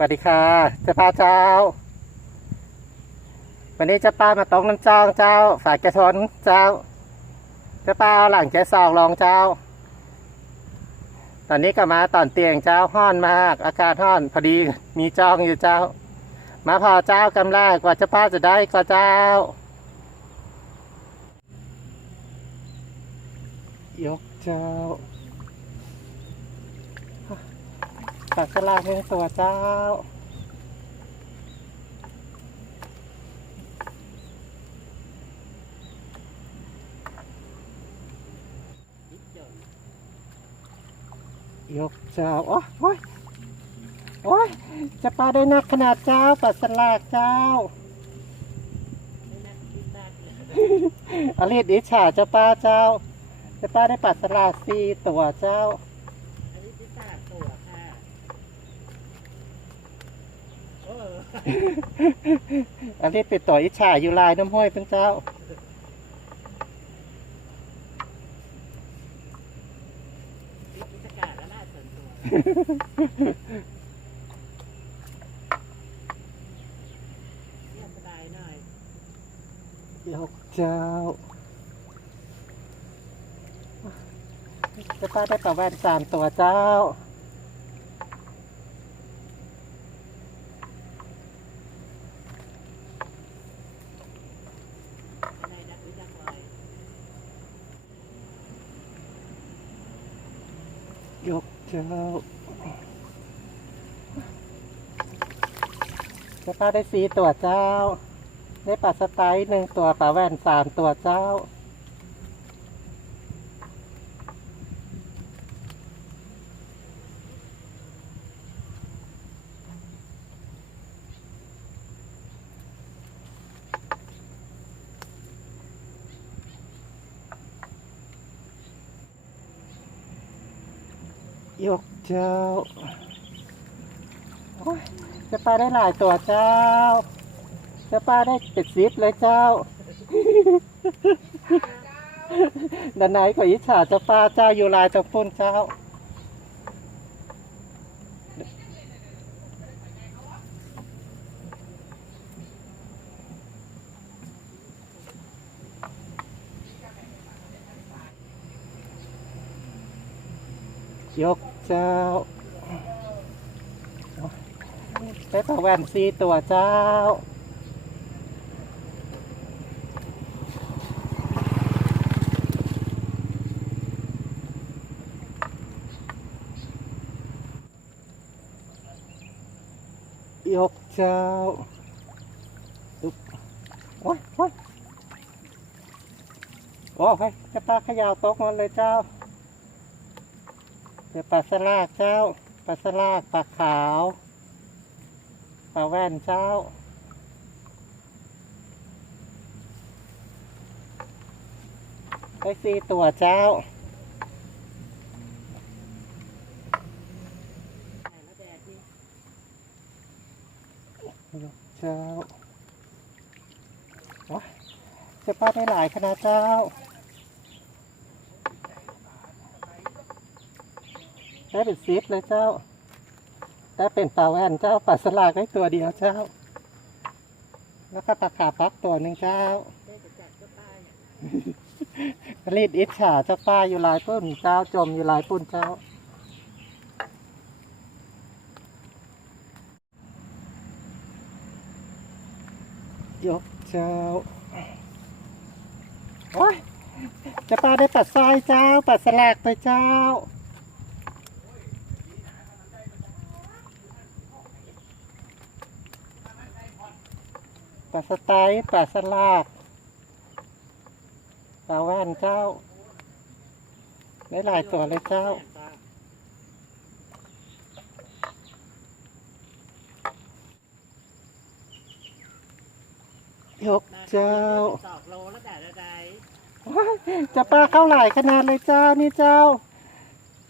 สวัสดีค่ะเจะพาเจ้า วันนี้เจะป้ามาตรงน้ำจองเจ้า ฝากกระชนเจ้าเจะป้าเอาหลังใจสองรองเจ้า ตอนนี้ก็มาตอนเตียงเจ้าห้อนมาก อากาศห้อนพอดีมีจองอยู่เจ้า มาพอเจ้ากำแรกกว่าเจะป้าจะได้ก็เจ้ายกเจ้า ปักสลากหนึ่งตัวเจ้า ยกเจ้า โอ้โอ้ยโอ้ยจะปลาได้นักขนาดเจ้าปักสลากเจ้าอลิดอิจฉาเจ้าป้าเจ้าเจะป้าได้ปัดสลากสี่ตัวเจ้า อันนี้พิซซ่าตัวค่ะเออ อันนี้เป็นตัวอิจฉาอยู่ลายน้ำห้อยเป็นเจ้าพิซซ่าแล้าหัวเรียบสบายหน่อยยกเจ้าจะป้าได้ประแวนสามตัวเจ้า ในนักวิจักรอย ยก เจ้าจะป้าได้สีตัวเจ้า ได้ปลาสไตล์หนึ่งตัวปลาแว่นสามตัวเจ้า ยก เจ้าจะปลาได้หลายตัวเจ้า จะปลาได้เป็ดซิปเลยเจ้าด้านไหนก็อิจฉาจ้าปลาเจ้าอยู่ลายตะพุ่นเจ้ายก เจ้าได้ปลาแว่นซีตัวเจ้า ยกเจ้าอึ๊บโอ้ยโอ้ยโอ้ยจะปลาขยาวตกมันเลยเจ้า เดี๋ยวปลาสลากเจ้า ปลาสลากปลาขาว ปลาแว่นเจ้า ได้สี่ตัวเจ้าเจ้าจะป้าได้หลายขนาดเจ้า ได้เป็นซิปเลยเจ้า ได้เป็นปลาแว่นเจ้าปลาสลากได้ตัวเดียวเจ้า แล้วก็ปลาขาปักตัวหนึ่งเจ้ารีดอิจฉาเจ้าป้าอยู่หลายปุ่นเจ้าจมอยู่หลายปุ่นเจ้ายกเจ้า โอ้ยจะป้าได้ปัดทรายเจ้า ปัดสลากไปเจ้า ปัดสไตล์ปัดสลากปลาแว่นเจ้า ได้หลายตัวเลยเจ้า ยกเจ้า สอกโลแล้วแต่ละใดว้ายจะปลาเข้าหลายขนาดเลยเจ้านี่เจ้า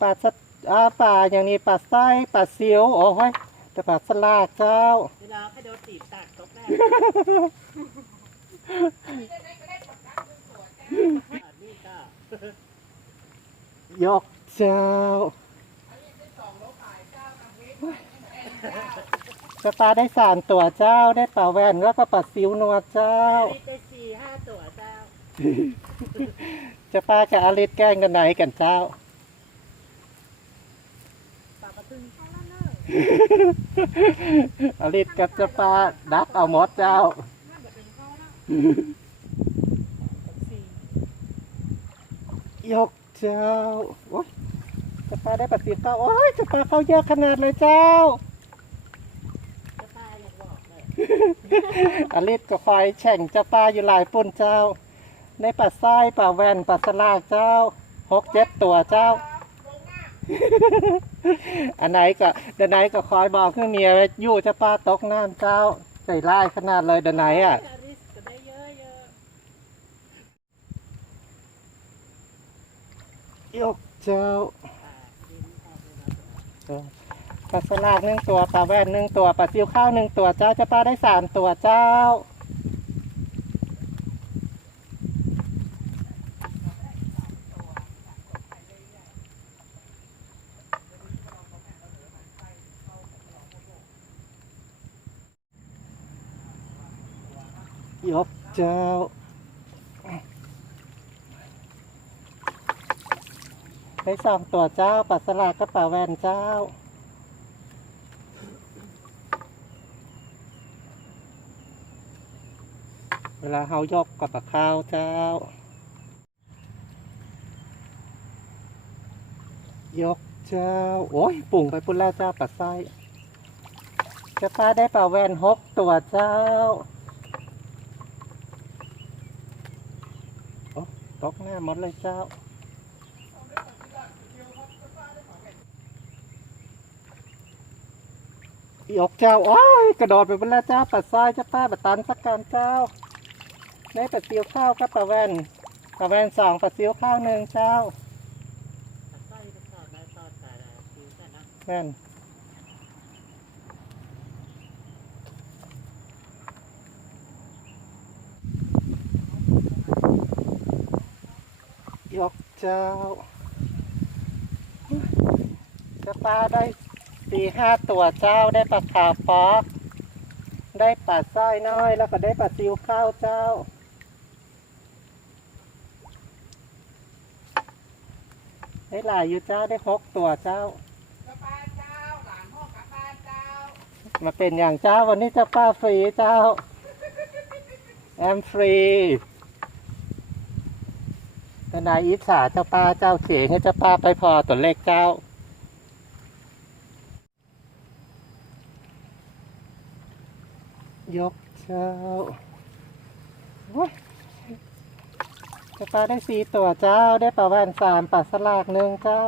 ปลาสะอาปลาอย่างนี้ปลาไส้ปลาเสียวโอ้ย แต่ปลาสลากเจ้า เวลาให้โดนตีบตักตกแรกนี่ก็ยกเจ้าจะปลาได้สามตัวเจ้าได้ปลาแว่นแล้วก็ปลาซิวนัวเจ้านี่ได้สี่ห้าตัวเจ้า จะปลากับอลิศแกล้งกันไหนกันเจ้า ปลากระทึงเข้าแล้วเน อะอลิศกับจะปลาดักเอาหมดเจ้าน่าจะเป็นเข้าแล้วสี่ยกเจ้า โอ้ยจะปลาได้ปลาซิวเข้าโอ้ยจะปลาเข้าเยอะขนาดเลยเจ้าจะตายอยากบอกเลยอลิศก็คอยแข่งจะปลาอยู่หลายปุ่นเจ้า ในปลาไส้ปลาแว่นปลาสลากเจ้าหกเจ็ดตัวเจ้า อันไหนก็เดยวไหนก็คอยบอกขึ้นเมียว้อยู่จะปลาตกน้ำเจ้าใส่ไล่ขนาดเลยเดยวไหนอะเยอะเยอะยกเจ้าปลาสลากหนึ่งตัวปลาแว่นหนึ่งตัวปลาซิวข้าวหนึ่งตัวเจ้าจะปลาได้สามตัวเจ้ายก เจ้าได้สองตัวเจ้าปลาสลากกับปลาแวนเจ้า เวลาเฮายกกับปลาข้าวเจ้ายกเจ้า โอ้ยปุ่งไปปุ่นแล้วเจ้าปลาไส้จะปลาได้ปลาแวนหกตัวเจ้าโอ้ตก หน้าหมดเลยเจ้ายกเจ้าโอ้ยกระโดดไปบนแล้วเจ้าปัดซ้ายเจ้าป้าปัดตันสักการเจ้าในปัดเสียวข้าวครับปลาแว่นปลาแว่นสองปัดเสียวข้าวหนึ่งเจ้าปลาสร้อยก็สอดได้สอดแต่ละคิวแต่นะ แว่นยก เจ้า จะปลาได้สี่ห้าตัวเจ้าได้ปลาขาวป๊อกได้ปลาสร้อยน้อย แล้วก็ได้ปลาซิวข้าวเจ้า ได้หลายอยู่เจ้าได้หกตัวเจ้า มาเป็นอย่างเจ้าวันนี้จ้าป้าฟรีเจ้าแอมฟรี นายอิสาเจ้าป้าเจ้าเขียงให้เจ้าป้าไปพอตัวเลขเจ้า ยกเจ้าเจ้าป้าได้สี่ตัวเจ้าได้ปลาแว่นสามปลาสลากหนึ่งเจ้า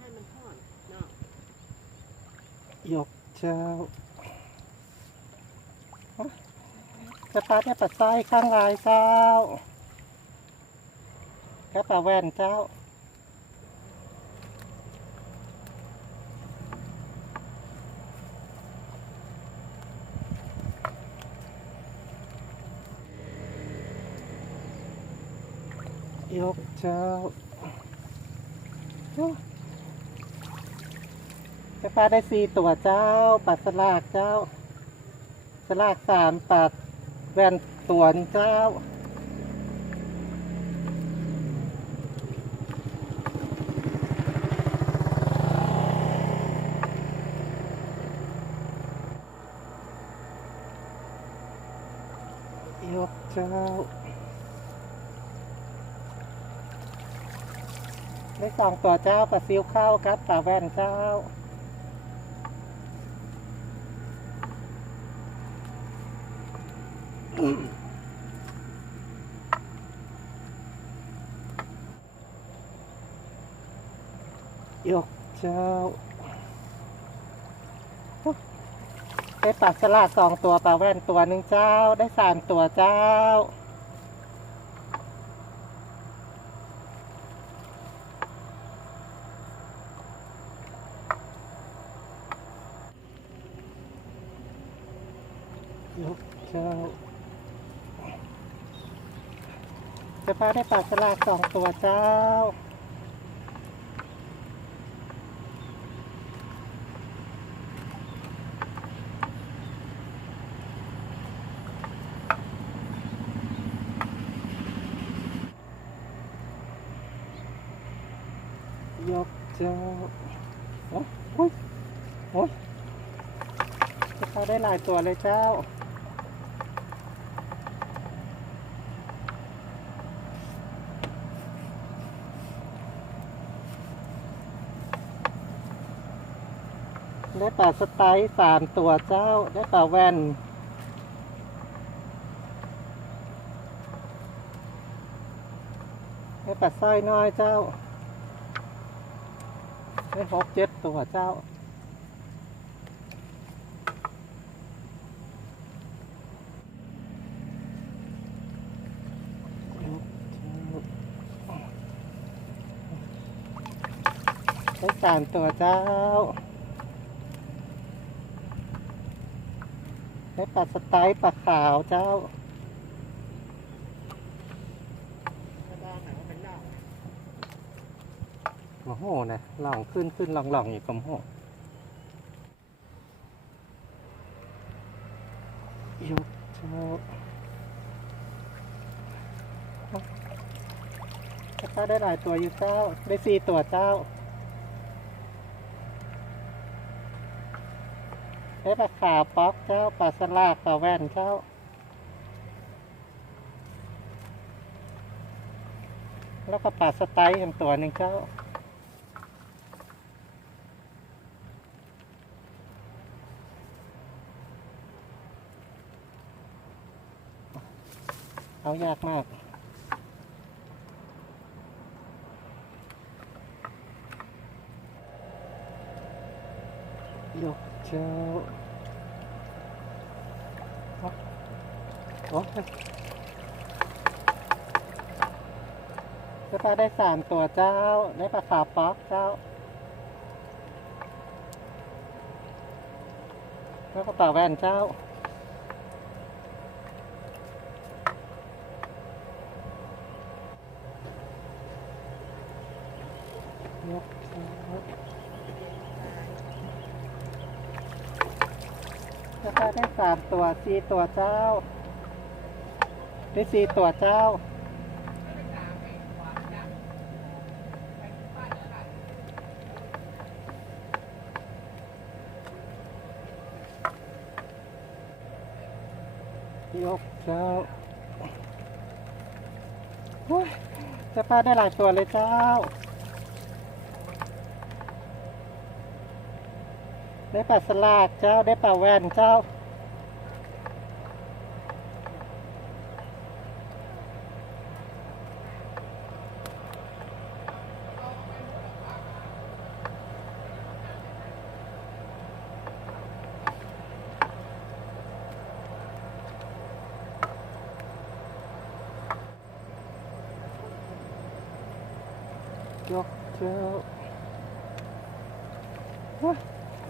ให้มันทอดเนาะ ยกเจ้าจะปลาได้ปลาไส้ข้างลายเจ้าแค่ปลาแว่นเจ้ายกเจ้า โอ้จะปาได้สี่ตัวเจ้า ปัดสลากเจ้า สลากสามปัดแว่นสวนเจ้า ยกเจ้าได้สองตัวเจ้าปลาซิวข้าครับปลาแว่นเจ้า ยกเจ้าได้ปลาสลาดสองตัวปลาแว่นตัวหนึ่งเจ้าได้สามตัวเจ้า จะป้าได้ปลาสลากสองตัวเจ้า ยกเจ้า โอ้ยโอ้ยโอ้ยจะป้าได้หลายตัวเลยเจ้า ปลาสไตล์สามตัวเจ้าได้ปลาแว่นได้ปลาสร้อยน้อยเจ้า ได้หกเจ็ดตัวเจ้าได้สามตัวเจ้า ได้ปลาสไตล์ปลาขาวเจ้ากระดองหนังเป็นล่องโอ้โหนะหล่องขึ้นขึ้นหล่องหล่องอีกกับโหยกเจ้าเจ้าได้หลายตัวอยู่เจ้า ได้สี่ตัวเจ้า ได้ปลาขาป๊อกเจ้าปลาสลากปลาแว่นเจ้าแล้วก็ปลาสไตล์อีกตัวหนึ่งเจ้าเอายากมากยกเจ้าโอ้โอ้ย จะปลาได้สามตัวเจ้า ได้ปลาขาป๊อกเจ้า แล้วก็ปลาแว่นเจ้าเท้าแล้วก็ได้สามตัวสี่ตัวเจ้า ได้สี่ตัวเจ้า ยกเจ้าโอ้ยจะป้าได้หลายตัวเลยเจ้า ได้ปลาสลากเจ้า ได้ปลาแวนเจ้า ยกเจ้าโอ้ย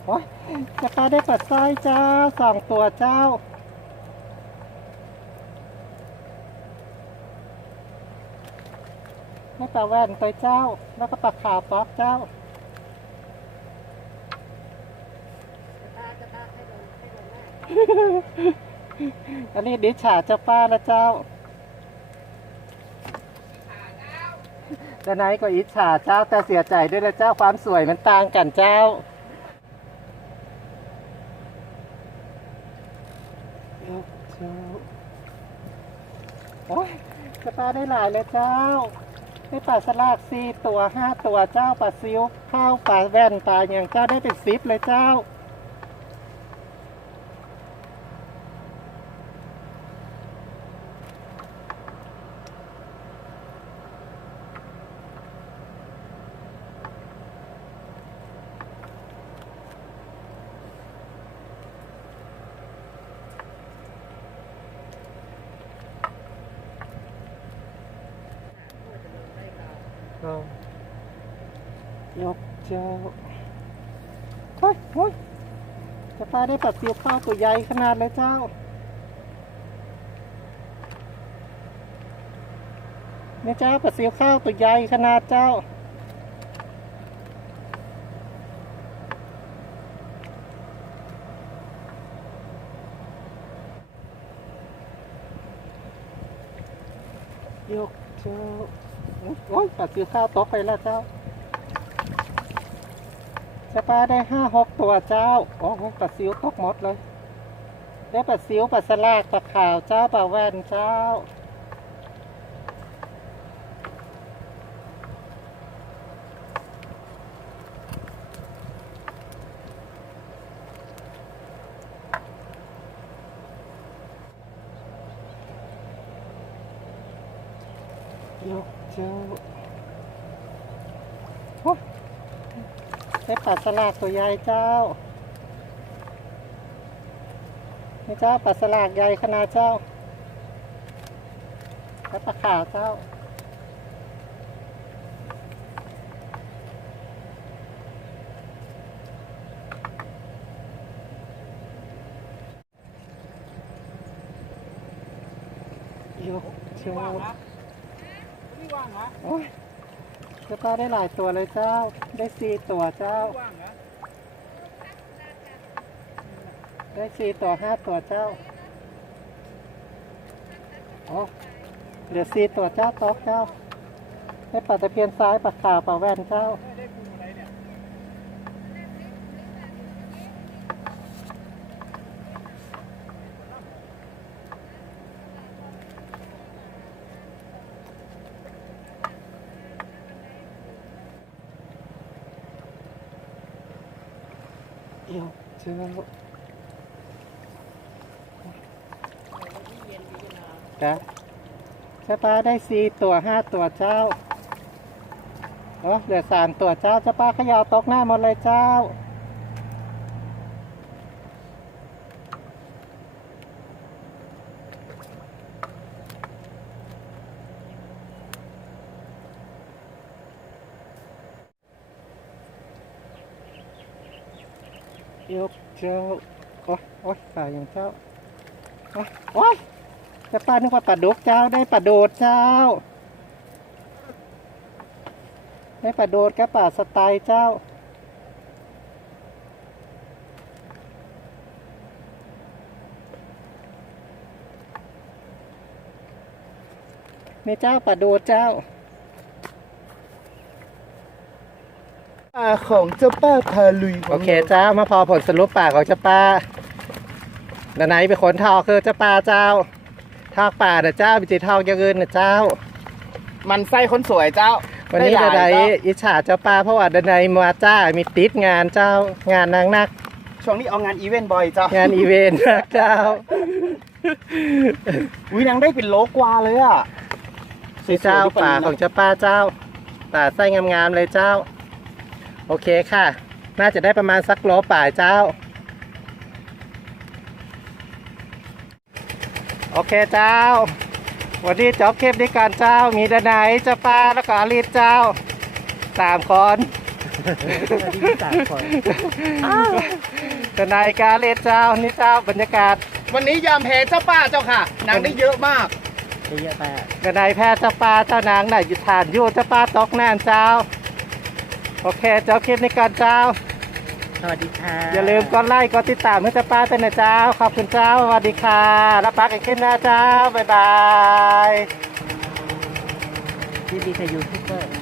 โอ้ย จะปลาได้ปลาสร้อยเจ้าสองตัวเจ้า ไม่ปลาแว่นตัวเจ้า แล้วก็ปลาขาวป๊อกเจ้าจะตาจะตาให้โดนให้โดนหน้าอันนี้ดิฉาเจ้าป้านะเจ้าจะไหนก็อิจฉาเจ้าแต่เสียใจด้วยนะเจ้าความสวยมันต่างกันเจ้า ยกเจ้า โอ้ยจะปลาได้หลายเลยเจ้าได้ปลาสลากสี่ตัวห้าตัวเจ้าปลาซิวข้าวปลาแว่นปลาอย่างเจ้าได้เป็นซิปเลยเจ้า พูดจะลงได้เรา เรายก เจ้าเฮ้ยเฮ้ยจะปลาได้ปลาซิวข้าวตัวใหญ่ขนาดเลยเจ้ายนี่เจ้าปลาซิวข้าวตัวใหญ่ขนาดเจ้า ยกเจ้า โอ้ยปลาซิวข้าวตกไปแล้วเจ้า จะปลาได้ห้าหกตัวเจ้าโอ้ยปลาซิวตกหมดเลย ได้ปลาซิวปลาสลากปลาขาวเจ้าปลาแว่นเจ้า ยกเจ้าโอ้ยได้ป ลาสลากตัวใหญ่เจ้านี่เจ้าปลาสลากใหญ่ขนาดเจ้าแล้วปลาขาวเจ้ายกเจ้าไม่ว่างเห แล้วก็ได้หลายตัวเลยเจ้า ได้สี่ตัวเจ้า ได้สี่ตัวห้าตัวเจ้า โอ้เหลือสี่ตัวเจ้าต๊อกเจ้า ได้ปลาตะเพียนซ้ายปลาขาวปลาแว่นเจ้า ไม่ได้ปูอะไรเนี่ย เดี๋ยวเจ้าจ้ะเจ้าป้าได้สี่ตัวห้าตัวเจ้าเออเหลือสามตัวเจ้าเจ้าป้าขยาวตกหน้าหมดเลยเจ้า ยกเจ้า โอ้ยโอ้ยป่าอย่างเจ้า โอ้ยโอ้ยจะป้านึกว่าปลาดกเจ้า ได้ปลาโดดเจ้า ได้ปลาโดดกับปลาสไตล์เจ้านี่เจ้าปลาโดดเจ้า ป่าของเจ้าป้าพาลุยโอเคเจ้ามาพอผลสรุปป่าของเจ้าป้าดานไหนเป็นคนทอกคือเจ้าป้าเจ้า ทอกป่าเด้อเจ้าบิจิทอกอย่างอื่นนะเจ้า มันไส้คนสวยเจ้าวันนี้หดาลานไหนยเจ้าอิจฉาเจ้าป้าเพราะว่าดานไหนมาจ้ามีติดงานเจ้างานนางนัก ช่วงนี้เอางานอีเวนต์บ่อยเจ้างานอีเวนต์นักเจ้าอุ้ยนางได้เป็นโลกว่าเลยอะสีเจ้าป่าของเจ้าป้าเจ้าป่าไส้งามๆเลยเจ้า โอเคค่ะ น่าจะได้ประมาณสักโลป่าเจ้า โอเคเจ้า วันนี้จบคลิปนี้ก่อนเจ้า มีดานไหนเจ้าป้าแล้วก็อลิศเจ้าสามคนดานไหนกาอลิศเจ้า นี่เจ้าบรรยากาศ วันนี้ยามแพ้เจ้าป้าเจ้าค่ะ นางได้เยอะมากกระไดแพทย์เจ้าป้าเจ้านางไหนอยู่ฐานอยู่เจ้าป้าตกแน่นเจ้า โอเคเจ้าคลิปนี้ก่อนเจ้า สวัสดีค่ะอย่าลืมกดไลค์กดติดตามให้เจ้าป้าเป็นนะเจ้า ขอบคุณเจ้าสวัสดีค่ะ แล้วปักกันขึ้นนะเจ้า บ๊ายบายยินดีกับยูทูบเบอร์